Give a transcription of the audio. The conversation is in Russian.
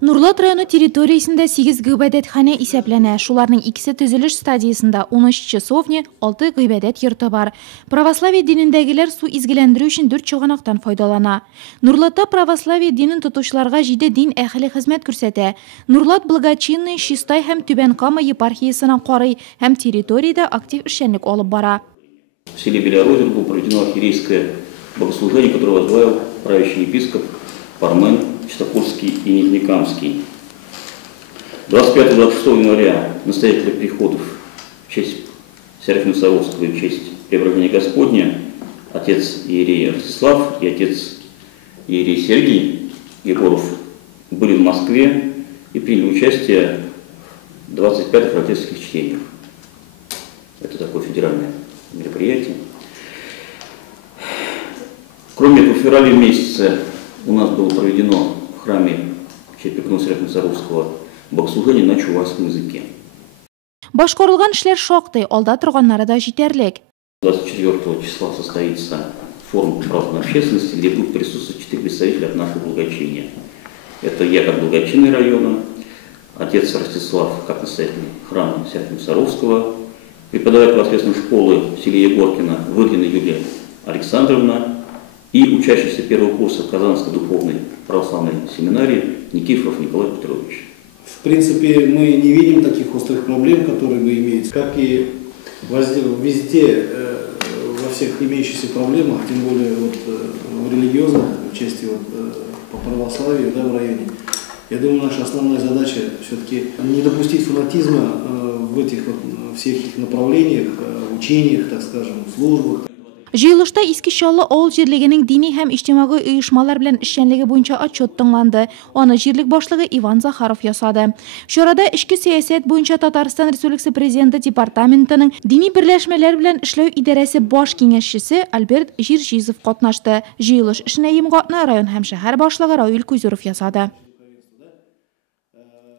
Нурлат районы территориясында 8 гыйбадәтхана исәпләнә. Шуларның икесе төзелеш стадиясында, 13 совне, 6 гыйбадәт йорты бар. Православие динендәгеләр су изгеләндерү өчен 4 чыганактан файдалана. Нурлатта православие динен тотучыларга 7 дин әһеле хезмәт күрсәтә. Нурлат благочинный, Чистай һәм Түбән Кама епархиясына карый һәм территориядә актив эшчәнлек алып бара. В селе Белоозеро было проведено архиерейское богослужение, которое возглавил правящий епископ Пармен Чистопольский и Нижнекамский. 25-26 января настоятели приходов в честь Серафима Саровского и в честь Преображения Господня отец иерей Ростислав и отец иерей Сергий Егоров были в Москве и приняли участие в 25-х рождественских чтениях. Это такое федеральное мероприятие. Кроме этого, в феврале месяце у нас было проведено в храме в честь преподобного Серафима Саровского богослужение на чувашском языке. Башкарылган эшләр шактый, алда торганнары да җитәрлек. 24 числа состоится форум православной общественности, где будут присутствовать 4 представителя от нашего благочиния. Это я как благочинный района, отец Ростислав как настоятель храма Серафима Саровского, преподаватель воскресной школы в селе Егоркино Выгина Юлия Александровна и учащийся первого курса Казанской духовной православной семинарии Никифоров Николай Петрович. В принципе, мы не видим таких острых проблем, которые вы имеете, как и везде, во всех имеющихся проблемах, тем более в религиозной части, по православию, в районе. Я думаю, наша основная задача все-таки не допустить фанатизма в этих всех их направлениях, учениях, так скажем, службах. Җыелышта Иске Чаллы авыл җирлегенең дини һәм иҗтимагый оешмалар белән эшчәнлеге буенча отчет тыңланды. Аны җирлек башлыгы Иван Захаров ясады. Чарада эчке сәясәт буенча Татарстан Республикасы Президенты департаментының дини берләшмәләр белән эшләү идарәсе баш киңәшчесе Альберт Җирҗизов катнашты. Җыелыш эшенә йомгакны район һәм шәһәр башлыгы Равил Кузуров ясады.